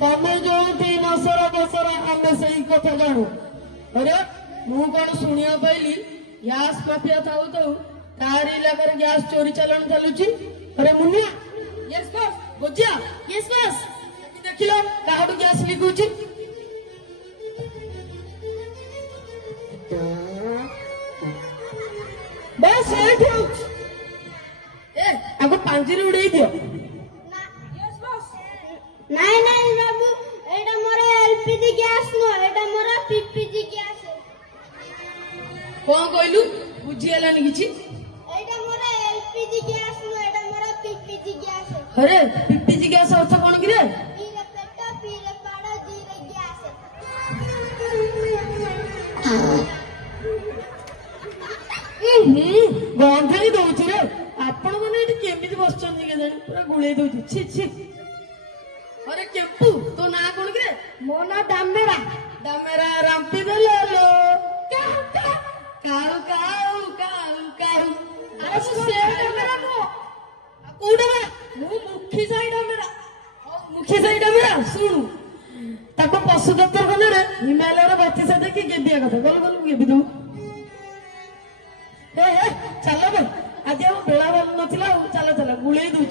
तमें जो नसर बसर आम से कथा जानू। अरे मु कौन शुणा पाइली गैस माफिया थाऊ थाऊ तार इलाकार गैस चोरी चलन चलुची। अरे Muniya yes boss Gojiya yes boss देखिल काहाडू गैस लीक होची। बस आगो पांजी उड़े दियो। नहीं नहीं बाबू एटा मोर एलपीजी गैस नो एटा मोर पीपीजी गैस कौन कहलु बुझीगलानी किछि। एटा मोर एलपीजी गैस नो एटा मोर पीपीजी गैस। अरे पीपीजी गैस अर्थ कोन कि रे। पीरे पेट पीरे पाड़ जीरे गैस। गंधाई दउछि रे आपण माने एटी केमिति बसचन के जानि पूरा गुळे दउछि छी छी। अरे केपू तो ना कोन कि रे। मो ना डामेरा डामेरा रामपी देलो लो काऊ काऊ काऊ काऊ काऊ। अरे से डामेरा मो कोडा मु मुखी साई डामेरा मुखी साई डामेरा सुनु ताको पशु डॉक्टर गने रे हिमालय रे बच्चे से देखि गेबिया कथा गल गल गेबि दउ। ए चलो भाई आज बेला भल नथिला चलो चलो गुळे दउ।